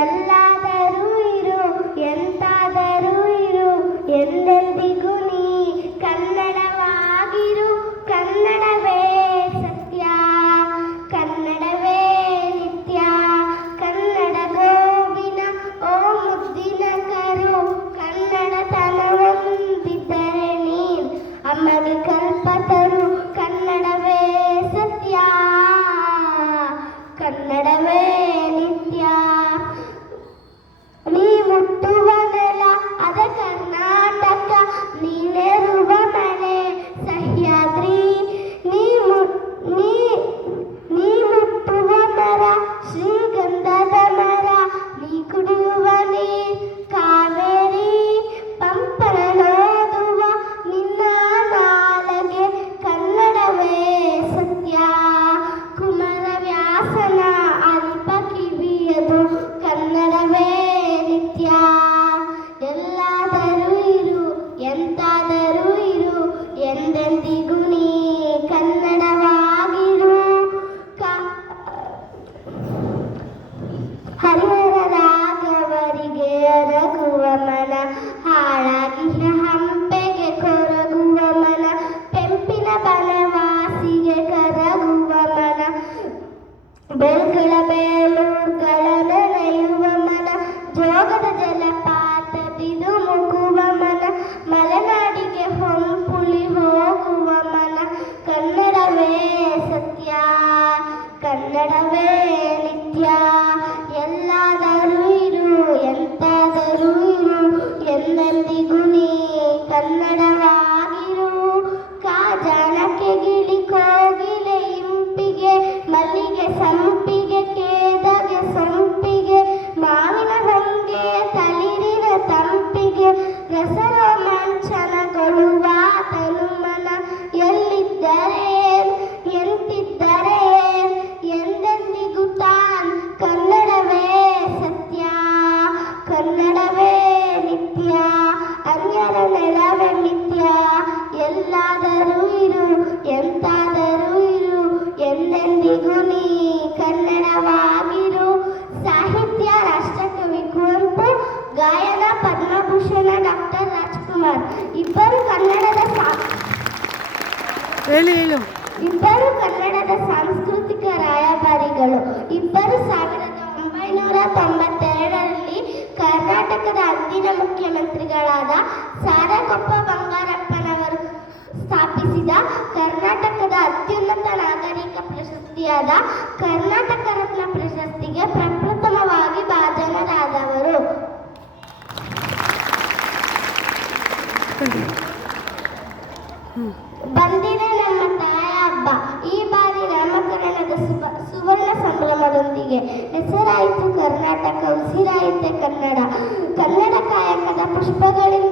ಎಲ್ಲಾದರೂ ಇರು ಎಂತಾದರೂ ಇರು ಎಂದೆಂದಿಗೂ ನೀ ಕನ್ನಡವಾಗಿರು. ಕನ್ನಡವೇ ಸತ್ಯ, ಕನ್ನಡವೇ ನಿತ್ಯ. ಕನ್ನಡ ಗೋವಿನ ಓ ಮುದ್ದಿನ ಕರು, ಕನ್ನಡತನ ಹೊಂದಿದ್ದರೆ ನೀನ್ ಅಮ್ಮಗೆ ಕಲ್ಪತರು. ಕನ್ನಡವೇ ಸತ್ಯ, ಕನ್ನಡವೇ ನಿತ್ಯ. ನೀ ಮುಟ್ಟುವ ನೆಲ ಅದ ಕರ್ನಾಟಕ, ನೀನೇರುವ ಮನೆ ಸಹ್ಯಾದ್ರಿ. ನೀ ಮುಟ್ಟುವ ಮರ ಶ್ರೀಗಂಧದ ಮರ, ನೀ ಕುಡಿಯುವ ನೀರ್ ಕಾವೇರಿ. ಪಂಪನೋದುವ ನಿನ್ನ ನಾಲಗೆ, ಕನ್ನಡವೇ ಸತ್ಯ. ಕುಮಾರವ್ಯಾಸನ ಅಲ್ಪ ಕಿವಿಯದು, ಕನ್ನಡವೇ ನಿತ್ಯ. ಎಲ್ಲಾದರೂ ಇರು ಎಂತಾದರೂ ಇರು ಎಂದೆಂದಿಗೂ ನೀ ಕನ್ನಡವಾಗಿರು. ಹರಿಹರ ರಾಘವರಿಗೆ ಅರಗುವ ಮನ, ಹಾಳಾಗಿ ಹಂಪೆಗೆ ಕೊರಗುವ ಮನ. ಪೆಂಪಿನ ಬನವಾಸಿಗೆ ಕರಗುವ ಮನ, ಬೆಳ್ಗಳ ಬೇಲೂರುಗಳ ನೆನೆಯುವ ಮನ. ಜೋಗದ ಜಲಪಾತದಿದು ಮುಗುವ ಮನ, ಮಲೆನಾಡಿಗೆ ಹೊಂಪುಳಿ ಹೋಗುವ ಮನ. ಕನ್ನಡವೇ ಸತ್ಯ, ಕನ್ನಡವೇ ನಿತ್ಯ. ಎಲ್ಲಾದರೂ ಇರು ಎಂತಾದರೂ ಇರು ಎಂದೆಂದಿಗೂ ನೀ ಕನ್ನಡವಾಗಿರು. ಕಾಜಾಣಕ್ಕೆ ಗಿಳಿ ಕೋಗಿಲೆ ಇಂಪಿಗೆ, ಮಲ್ಲಿಗೆ ಸಂಪಿಗೆ ಕೇದಗೆ ಸಂಪಿಗೆ. ಮಾವಿನ ಹೊಂಗೆಯ ತಳಿರಿನ ತಂಪಿಗೆ, ರಸರೋಮಾಂಚನಗೊಳ್ಳುವ ತನುಮನ. ಎಲ್ಲಿದ್ದರೆ ಎಂತಿದ್ದರೆ ಎಂದೆಂದಿಗೂ ತಾನ್ ಕನ್ನಡವೇ ಸತ್ಯ, ಕನ್ನಡವೇ ನಿತ್ಯ. ಅನ್ಯರ ನೆಲವೇ ಮಿಥ್ಯ. ಎಲ್ಲಾದರೂ ಇರು ಎಂತಾದರೂ ಇರು ಎಂದೆಂದಿಗೂ ನೀ ಕನ್ನಡವಾಗಿರು. ಸಾಹಿತ್ಯ ರಾಷ್ಟ್ರಕವಿ ಕುವೆಂಪು, ಗಾಯನ ಪದ್ಮಭೂಷಣ ಡಾಕ್ಟರ್ ರಾಜ್ಕುಮಾರ್. ಇಬ್ಬರು ಕನ್ನಡದ ಸಾಂಸ್ಕೃತಿಕ ರಾಯಭಾರಿಗಳು. ಇಬ್ಬರು 1992ರಲ್ಲಿ ಕರ್ನಾಟಕದ ಅಂದಿನ ಮುಖ್ಯಮಂತ್ರಿಗಳಾದ ಸಾರಕೊಪ್ಪ ಬಂಗಾರಪ್ಪನವರು ಸ್ಥಾಪಿಸಿದ ಕರ್ನಾಟಕದ ಅತ್ಯುನ್ನತ ನಾಗರಿಕ ಪ್ರಶಸ್ತಿಯಾದ ಕರ್ನಾಟಕ ರತ್ನ ಪ್ರಶಸ್ತಿಗೆ ಪ್ರಪ್ರಥಮವಾಗಿ ಭಾಜನರಾದವರು. ಬಂದಿದೆ ನಮ್ಮ ತಾಯ ಹಬ್ಬ. ಈ ಬಾರಿ ನಾಮಕರಣದ ಸುವರ್ಣ ಸಂಭ್ರಮದೊಂದಿಗೆ ಹೆಸರಾಯಿತು ಕರ್ನಾಟಕ, ಉಸಿರಾಯಿತೆ ಕನ್ನಡ. ಕನ್ನಡ ಕಾಯಕದ ಪುಷ್ಪಗಳಿಂದ